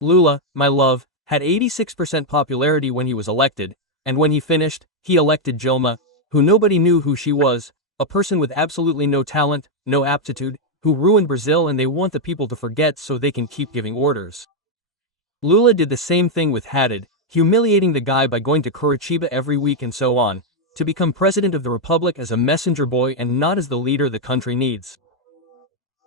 Lula, my love, had 86% popularity when he was elected, and when he finished, he elected Dilma, who nobody knew who she was, a person with absolutely no talent, no aptitude, who ruined Brazil, and they want the people to forget so they can keep giving orders. Lula did the same thing with Haddad, humiliating the guy by going to Curitiba every week and so on, to become president of the republic as a messenger boy and not as the leader the country needs.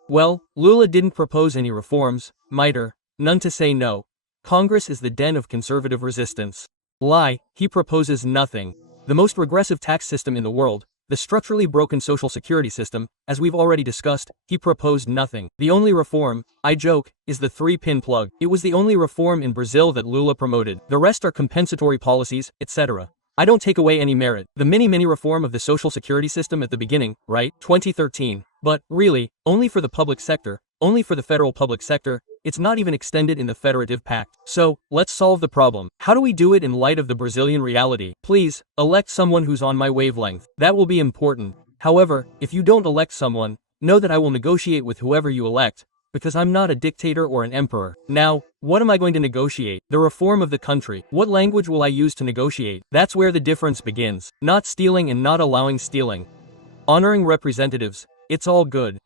Well, Lula didn't propose any reforms, mitre, none to say no. Congress is the den of conservative resistance. Lie, he proposes nothing. The most regressive tax system in the world, the structurally broken social security system, as we've already discussed, he proposed nothing. The only reform, I joke, is the 3-pin plug. It was the only reform in Brazil that Lula promoted. The rest are compensatory policies, etc. I don't take away any merit. The mini reform of the social security system at the beginning, right? 2013. But, really, only for the public sector, only for the federal public sector. It's not even extended in the Federative Pact. So, let's solve the problem. How do we do it in light of the Brazilian reality? Please, elect someone who's on my wavelength. That will be important. However, if you don't elect someone, know that I will negotiate with whoever you elect, because I'm not a dictator or an emperor. Now, what am I going to negotiate? The reform of the country. What language will I use to negotiate? That's where the difference begins. Not stealing and not allowing stealing. Honoring representatives. It's all good.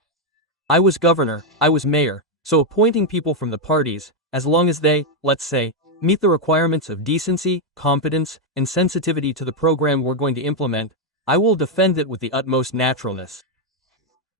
I was governor, I was mayor. So appointing people from the parties, as long as they, let's say, meet the requirements of decency, competence, and sensitivity to the program we're going to implement, I will defend it with the utmost naturalness.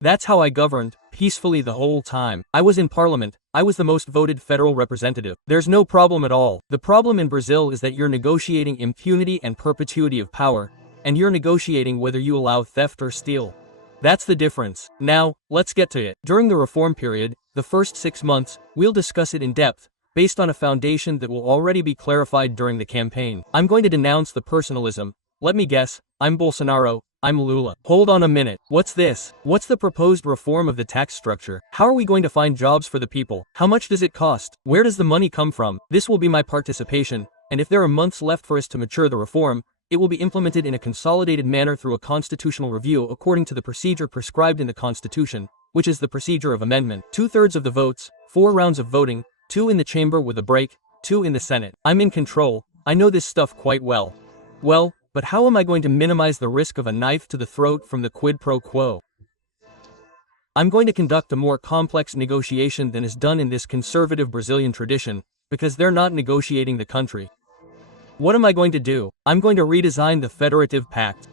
That's how I governed, peacefully the whole time. I was in parliament, I was the most voted federal representative. There's no problem at all. The problem in Brazil is that you're negotiating impunity and perpetuity of power, and you're negotiating whether you allow theft or steal. That's the difference. Now, let's get to it. During the reform period, the first 6 months, we'll discuss it in depth, based on a foundation that will already be clarified during the campaign. I'm going to denounce the personalism. Let me guess, I'm Bolsonaro, I'm Lula. Hold on a minute. What's this? What's the proposed reform of the tax structure? How are we going to find jobs for the people? How much does it cost? Where does the money come from? This will be my participation, and if there are months left for us to mature the reform, it will be implemented in a consolidated manner through a constitutional review according to the procedure prescribed in the Constitution, which is the procedure of amendment. 2/3 of the votes, 4 rounds of voting, 2 in the chamber with a break, 2 in the Senate. I'm in control. I know this stuff quite well. Well, but how am I going to minimize the risk of a knife to the throat from the quid pro quo? I'm going to conduct a more complex negotiation than is done in this conservative Brazilian tradition, because they're not negotiating the country. What am I going to do? I'm going to redesign the Federative Pact.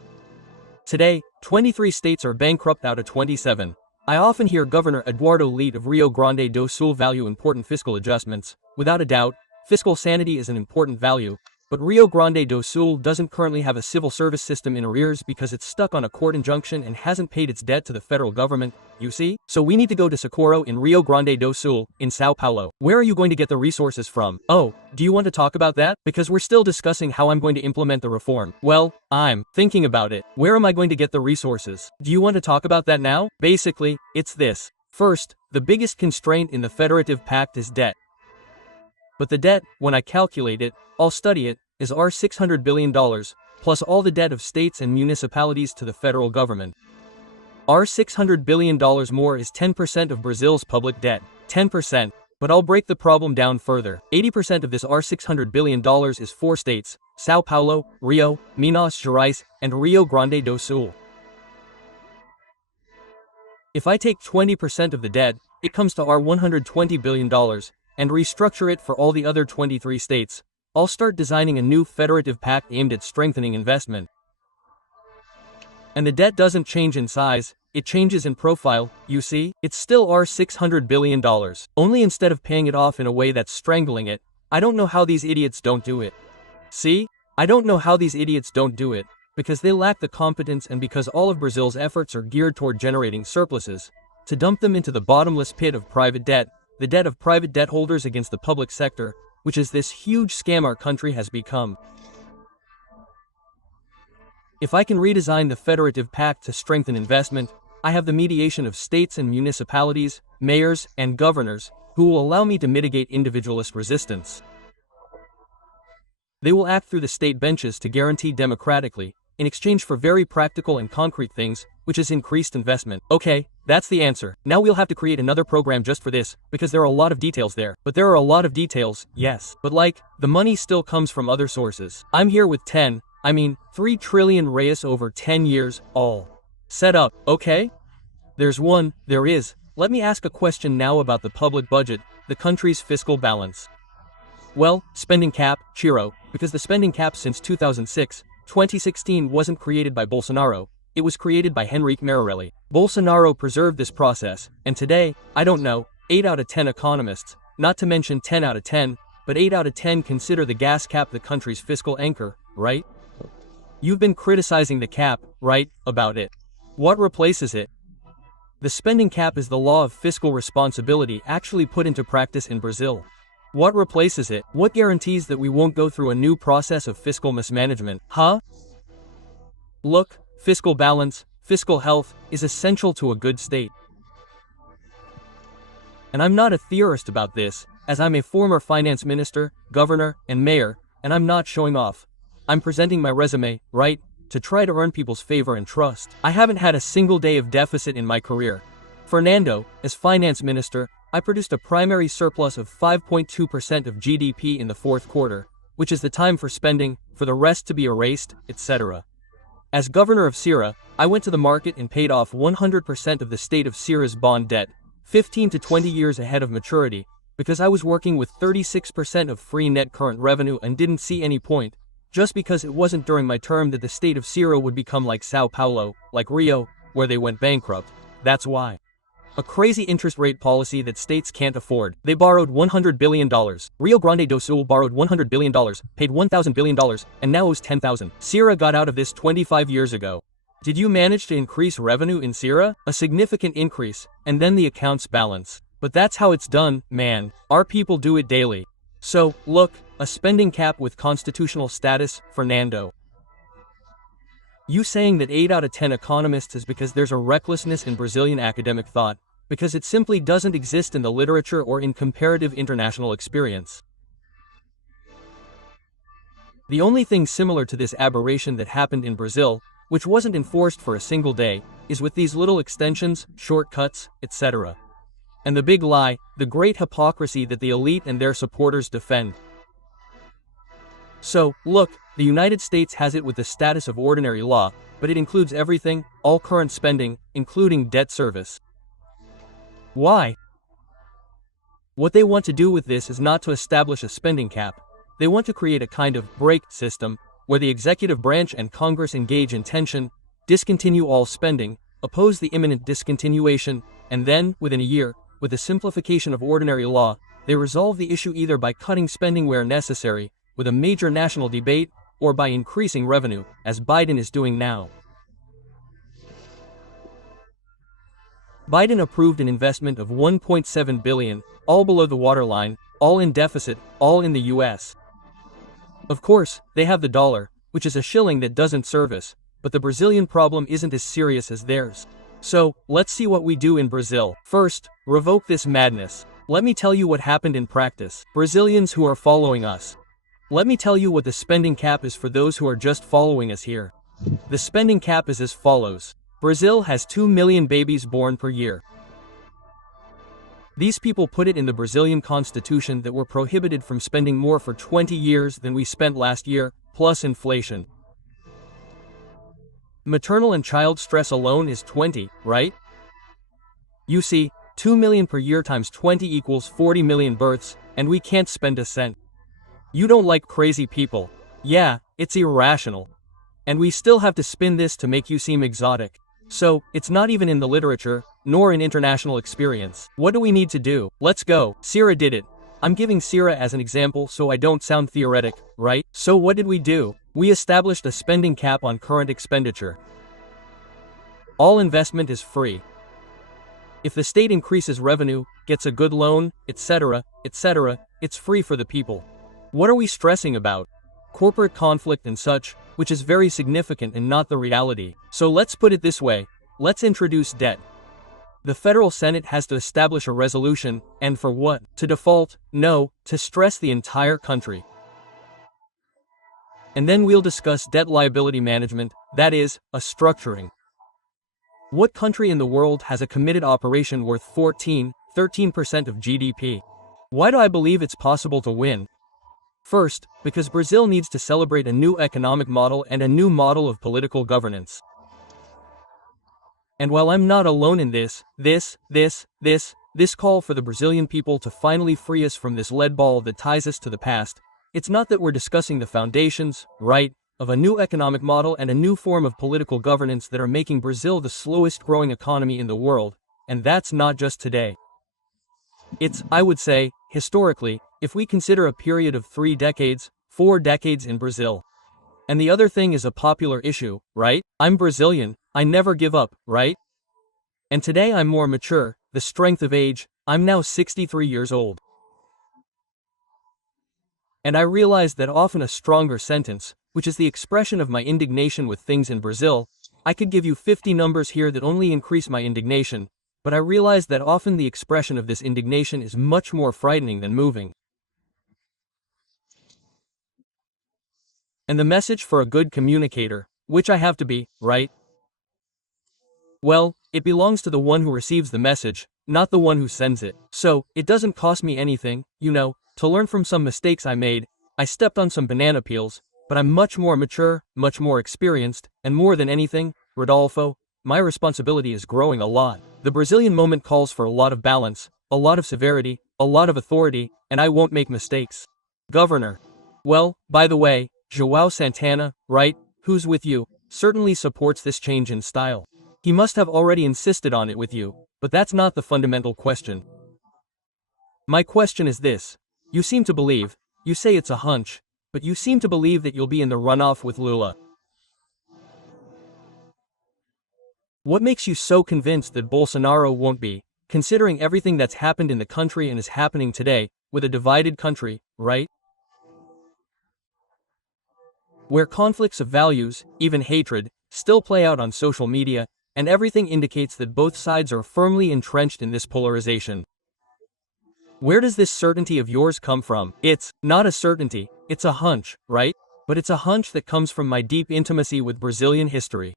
Today, 23 states are bankrupt out of 27. I often hear Governor Eduardo Leite of Rio Grande do Sul value important fiscal adjustments. Without a doubt, fiscal sanity is an important value, but Rio Grande do Sul doesn't currently have a civil service system in arrears because it's stuck on a court injunction and hasn't paid its debt to the federal government, you see? So we need to go to Socorro in Rio Grande do Sul, in Sao Paulo. Where are you going to get the resources from? Oh, do you want to talk about that? Because we're still discussing how I'm going to implement the reform. Well, I'm thinking about it. Where am I going to get the resources? Do you want to talk about that now? Basically, it's this. First, the biggest constraint in the Federative Pact is debt. But the debt, when I calculate it, I'll study it, is $600 billion, plus all the debt of states and municipalities to the federal government. $600 billion more is 10% of Brazil's public debt. 10%. But I'll break the problem down further. 80% of this $600 billion is 4 states: Sao Paulo, Rio, Minas Gerais, and Rio Grande do Sul. If I take 20% of the debt, it comes to $120 billion, and restructure it for all the other 23 states. I'll start designing a new Federative Pact aimed at strengthening investment. And the debt doesn't change in size, it changes in profile, you see? It's still $600 billion. Only instead of paying it off in a way that's strangling it. I don't know how these idiots don't do it. See? I don't know how these idiots don't do it, because they lack the competence and because all of Brazil's efforts are geared toward generating surpluses, to dump them into the bottomless pit of private debt, the debt of private debt holders against the public sector, which is this huge scam our country has become. If I can redesign the Federative Pact to strengthen investment, I have the mediation of states and municipalities, mayors, and governors, who will allow me to mitigate individualist resistance. They will act through the state benches to guarantee democratically, in exchange for very practical and concrete things, which is increased investment. Okay, That's the answer. Now we'll have to create another program just for this, because there are a lot of details there. But there are a lot of details, yes. But like, the money still comes from other sources. I'm here with 3 trillion reais over 10 years, all set up, okay? There is. Let me ask a question now about the public budget, the country's fiscal balance. Well, spending cap, Ciro, because the spending cap since 2016 wasn't created by Bolsonaro. It was created by Henrique Meirelli. Bolsonaro preserved this process, and today, I don't know, 8 out of 10 economists, not to mention 10 out of 10, but 8 out of 10 consider the gas cap the country's fiscal anchor, right? You've been criticizing the cap, right, about it. What replaces it? The spending cap is the law of fiscal responsibility actually put into practice in Brazil. What replaces it? What guarantees that we won't go through a new process of fiscal mismanagement, huh? Look, fiscal balance, fiscal health, is essential to a good state. And I'm not a theorist about this, as I'm a former finance minister, governor, and mayor, and I'm not showing off. I'm presenting my resume, right, to try to earn people's favor and trust. I haven't had a single day of deficit in my career. Fernando, as finance minister, I produced a primary surplus of 5.2% of GDP in the fourth quarter, which is the time for spending, for the rest to be erased, etc. As governor of Ceará, I went to the market and paid off 100% of the state of Ceará's bond debt, 15 to 20 years ahead of maturity, because I was working with 36% of free net current revenue and didn't see any point, just because it wasn't during my term that the state of Ceará would become like Sao Paulo, like Rio, where they went bankrupt. That's why. A crazy interest rate policy that states can't afford. They borrowed $100 billion. Rio Grande do Sul borrowed $100 billion, paid $1,000 billion, and now owes $10,000. Ceará got out of this 25 years ago. Did you manage to increase revenue in Ceará? A significant increase, and then the accounts balance. But that's how it's done, man. Our people do it daily. So, look, a spending cap with constitutional status, Fernando. You saying that 8 out of 10 economists is because there's a recklessness in Brazilian academic thought, because it simply doesn't exist in the literature or in comparative international experience. The only thing similar to this aberration that happened in Brazil, which wasn't enforced for a single day, is with these little extensions, shortcuts, etc. And the big lie, the great hypocrisy that the elite and their supporters defend. So, look, the United States has it with the status of ordinary law, but it includes everything, all current spending, including debt service. Why? What they want to do with this is not to establish a spending cap. They want to create a kind of break system, where the executive branch and Congress engage in tension, discontinue all spending, oppose the imminent discontinuation, and then, within a year, with the simplification of ordinary law, they resolve the issue either by cutting spending where necessary, with a major national debate, or by increasing revenue, as Biden is doing now. Biden approved an investment of $1.7 billion, all below the waterline, all in deficit, all in the US. Of course, they have the dollar, which is a shilling that doesn't service, but the Brazilian problem isn't as serious as theirs. So, let's see what we do in Brazil. First, revoke this madness. Let me tell you what happened in practice. Brazilians who are following us. Let me tell you what the spending cap is for those who are just following us here. The spending cap is as follows. Brazil has 2 million babies born per year. These people put it in the Brazilian constitution that we're prohibited from spending more for 20 years than we spent last year, plus inflation. Maternal and child stress alone is 20, right? You see, 2 million per year times 20 equals 40 million births, and we can't spend a cent. You don't like crazy people. Yeah, it's irrational. And we still have to spin this to make you seem exotic. So, it's not even in the literature, nor in international experience. What do we need to do? Let's go. Ceará did it. I'm giving Ceará as an example so I don't sound theoretic, right? So what did we do? We established a spending cap on current expenditure. All investment is free. If the state increases revenue, gets a good loan, etc., it's free for the people. What are we stressing about? Corporate conflict and such, which is very significant and not the reality. So let's put it this way. Let's introduce debt. The federal Senate has to establish a resolution, and for what? To default? No, to stress the entire country. And then we'll discuss debt liability management, that is, a structuring. What country in the world has a committed operation worth 13% of GDP? Why do I believe it's possible to win? First, because Brazil needs to celebrate a new economic model and a new model of political governance. And while I'm not alone in this call for the Brazilian people to finally free us from this lead ball that ties us to the past, it's not that we're discussing the foundations, right, of a new economic model and a new form of political governance that are making Brazil the slowest growing economy in the world, and that's not just today. It's, I would say, historically, if we consider a period of 4 decades in Brazil. And the other thing is a popular issue, right? I'm Brazilian, I never give up, right? And today I'm more mature, the strength of age, I'm now 63 years old. And I realized that often a stronger sentence, which is the expression of my indignation with things in Brazil, I could give you 50 numbers here that only increase my indignation, but I realized that often the expression of this indignation is much more frightening than moving. And the message for a good communicator, which I have to be, right? Well, it belongs to the one who receives the message, not the one who sends it. So, it doesn't cost me anything, to learn from some mistakes I made. I stepped on some banana peels, but I'm much more mature, much more experienced, and more than anything, Rodolfo, my responsibility is growing a lot. The Brazilian moment calls for a lot of balance, a lot of severity, a lot of authority, and I won't make mistakes. Governor. Well, by the way, João Santana, right, who's with you, certainly supports this change in style. He must have already insisted on it with you, but that's not the fundamental question. My question is this. You seem to believe, you say it's a hunch, but you seem to believe that you'll be in the runoff with Lula. What makes you so convinced that Bolsonaro won't be, considering everything that's happened in the country and is happening today, with a divided country, right? Where conflicts of values, even hatred, still play out on social media, and everything indicates that both sides are firmly entrenched in this polarization. Where does this certainty of yours come from? It's not a certainty, it's a hunch, right? But it's a hunch that comes from my deep intimacy with Brazilian history.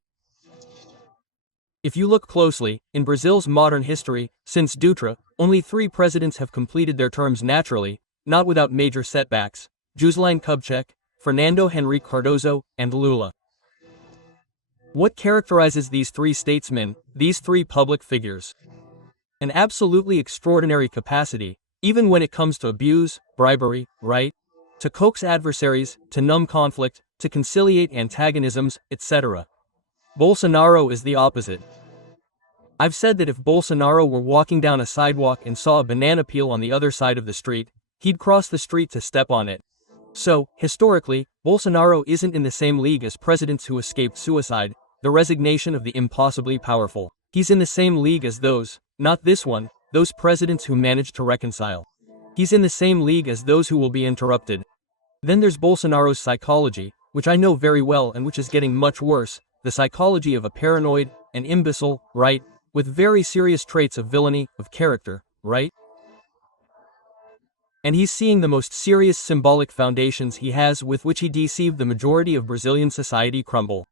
If you look closely, in Brazil's modern history, since Dutra, only 3 presidents have completed their terms naturally, not without major setbacks: Juscelino Kubitschek, Fernando Henrique Cardoso, and Lula. What characterizes these 3 statesmen, these 3 public figures? An absolutely extraordinary capacity, even when it comes to abuse, bribery, right? To coax adversaries, to numb conflict, to conciliate antagonisms, etc. Bolsonaro is the opposite. I've said that if Bolsonaro were walking down a sidewalk and saw a banana peel on the other side of the street, he'd cross the street to step on it. So, historically, Bolsonaro isn't in the same league as presidents who escaped suicide, the resignation of the impossibly powerful. He's in the same league as those, not this one, those presidents who managed to reconcile. He's in the same league as those who will be interrupted. Then there's Bolsonaro's psychology, which I know very well and which is getting much worse, the psychology of a paranoid, an imbecile, right, with very serious traits of villainy, of character, right? And he's seeing the most serious symbolic foundations he has with which he deceived the majority of Brazilian society crumble.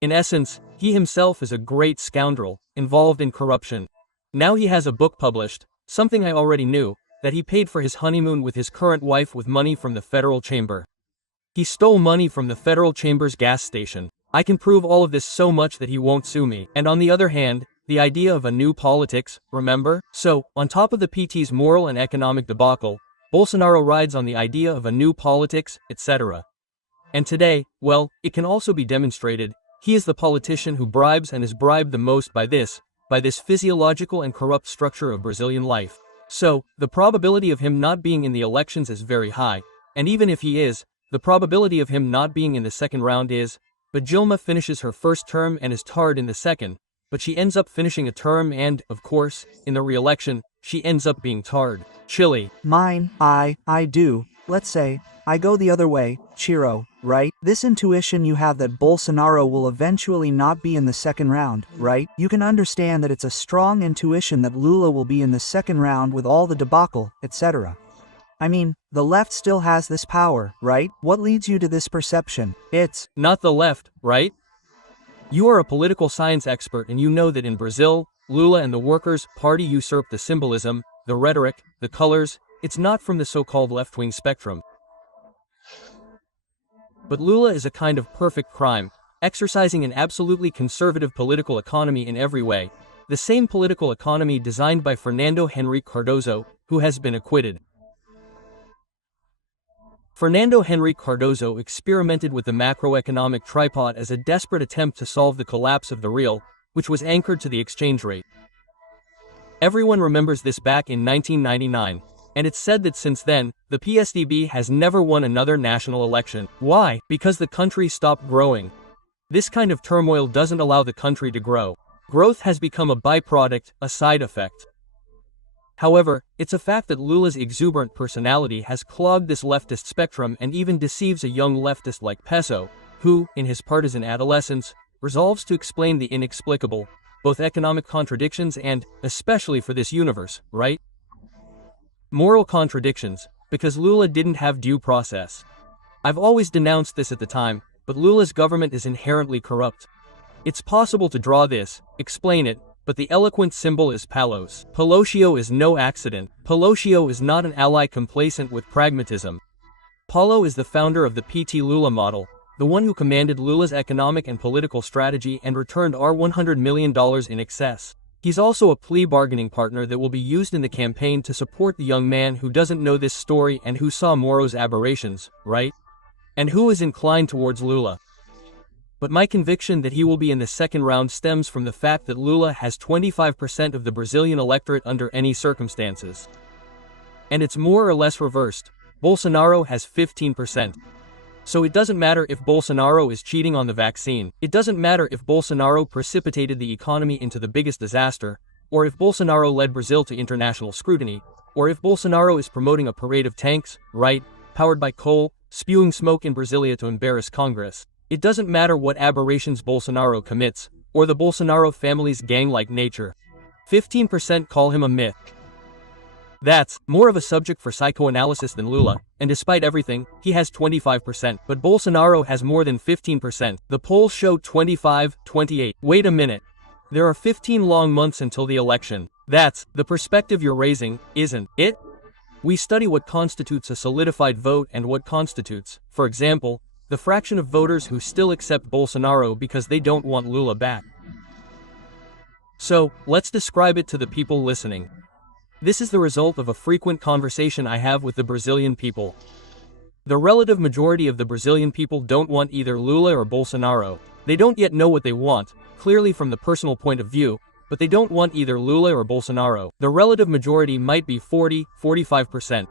In essence, he himself is a great scoundrel, involved in corruption. Now he has a book published, something I already knew, that he paid for his honeymoon with his current wife with money from the federal chamber. He stole money from the federal chamber's gas station. I can prove all of this so much that he won't sue me. And on the other hand, the idea of a new politics, remember? So, on top of the PT's moral and economic debacle, Bolsonaro rides on the idea of a new politics, etc. And today, well, it can also be demonstrated, he is the politician who bribes and is bribed the most by this physiological and corrupt structure of Brazilian life. So, the probability of him not being in the elections is very high, and even if he is, the probability of him not being in the second round is, but Dilma finishes her first term and is tarred in the second, but she ends up finishing a term and, of course, in the re-election, she ends up being tarred. Chile. I do, let's say, I go the other way, Ciro, right? This intuition you have that Bolsonaro will eventually not be in the second round, right? You can understand that it's a strong intuition that Lula will be in the second round with all the debacle, etc. I mean, the left still has this power, right? What leads you to this perception? It's not the left, right? You are a political science expert and you know that in Brazil, Lula and the Workers' Party usurp the symbolism, the rhetoric, the colors. It's not from the so-called left-wing spectrum. But Lula is a kind of perfect crime, exercising an absolutely conservative political economy in every way, the same political economy designed by Fernando Henrique Cardoso, who has been acquitted. Fernando Henrique Cardoso experimented with the macroeconomic tripod as a desperate attempt to solve the collapse of the real, which was anchored to the exchange rate. Everyone remembers this back in 1999, and it's said that since then, the PSDB has never won another national election. Why? Because the country stopped growing. This kind of turmoil doesn't allow the country to grow. Growth has become a byproduct, a side effect. However, it's a fact that Lula's exuberant personality has clogged this leftist spectrum and even deceives a young leftist like Peso, who, in his partisan adolescence, resolves to explain the inexplicable, both economic contradictions and, especially for this universe, right? Moral contradictions, because Lula didn't have due process. I've always denounced this at the time, but Lula's government is inherently corrupt. It's possible to draw this, explain it, but the eloquent symbol is palos. Palotio is no accident. Palotio is not an ally complacent with pragmatism. Paulo is the founder of the PT Lula model, the one who commanded Lula's economic and political strategy and returned $100 million in excess. He's also a plea bargaining partner that will be used in the campaign to support the young man who doesn't know this story and who saw Moro's aberrations, right? And who is inclined towards Lula. But my conviction that he will be in the second round stems from the fact that Lula has 25% of the Brazilian electorate under any circumstances. And it's more or less reversed. Bolsonaro has 15%. So it doesn't matter if Bolsonaro is cheating on the vaccine. It doesn't matter if Bolsonaro precipitated the economy into the biggest disaster, or if Bolsonaro led Brazil to international scrutiny, or if Bolsonaro is promoting a parade of tanks, right, powered by coal, spewing smoke in Brasilia to embarrass Congress. It doesn't matter what aberrations Bolsonaro commits, or the Bolsonaro family's gang-like nature. 15% call him a myth. That's more of a subject for psychoanalysis than Lula, and despite everything, he has 25%, but Bolsonaro has more than 15%. The polls show 25-28. Wait a minute. There are 15 long months until the election. That's the perspective you're raising, isn't it? We study what constitutes a solidified vote and what constitutes, for example, the fraction of voters who still accept Bolsonaro because they don't want Lula back. So, let's describe it to the people listening. This is the result of a frequent conversation I have with the Brazilian people. The relative majority of the Brazilian people don't want either Lula or Bolsonaro. They don't yet know what they want, clearly from the personal point of view, but they don't want either Lula or Bolsonaro. The relative majority might be 40-45%.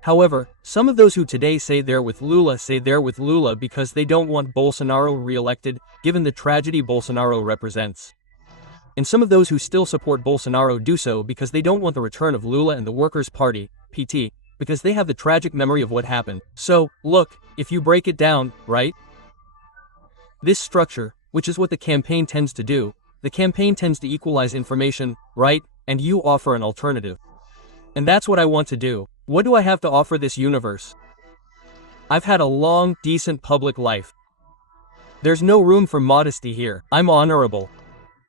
However, some of those who today say they're with Lula because they don't want Bolsonaro re-elected, given the tragedy Bolsonaro represents. And some of those who still support Bolsonaro do so because they don't want the return of Lula and the Workers' Party, PT, because they have the tragic memory of what happened. So, look, if you break it down, right? This structure, which is what the campaign tends to do, the campaign tends to equalize information, right? And you offer an alternative. And that's what I want to do. What do I have to offer this universe? I've had a long, decent public life. There's no room for modesty here. I'm honorable.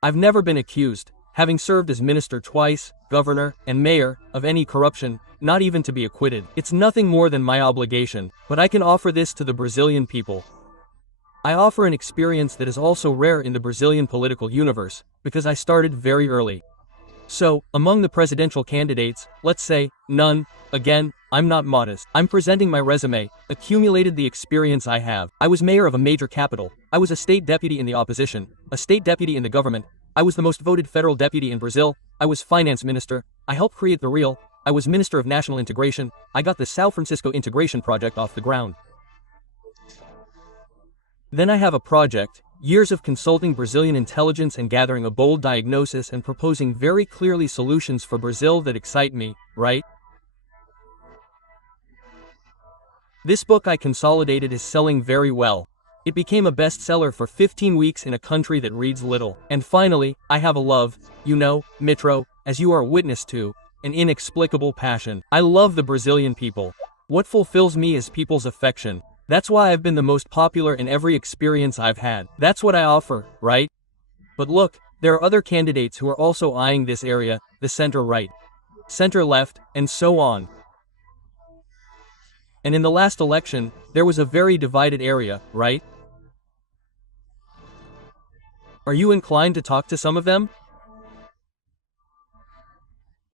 I've never been accused, having served as minister twice, governor, and mayor, of any corruption, not even to be acquitted. It's nothing more than my obligation, but I can offer this to the Brazilian people. I offer an experience that is also rare in the Brazilian political universe, because I started very early. So, among the presidential candidates, let's say, none. Again, I'm not modest. I'm presenting my resume, accumulated the experience I have. I was mayor of a major capital. I was a state deputy in the opposition, a state deputy in the government. I was the most voted federal deputy in Brazil. I was finance minister. I helped create the real. I was minister of national integration. I got the São Francisco integration project off the ground. Then I have a project, years of consulting Brazilian intelligence and gathering a bold diagnosis and proposing very clearly solutions for Brazil that excite me, right? This book I consolidated is selling very well. It became a bestseller for 15 weeks in a country that reads little. And finally, I have a love, Mitro, as you are a witness to, an inexplicable passion. I love the Brazilian people. What fulfills me is people's affection. That's why I've been the most popular in every experience I've had. That's what I offer, right? But look, there are other candidates who are also eyeing this area, the center-right, center-left, and so on. And in the last election, there was a very divided area, right? Are you inclined to talk to some of them?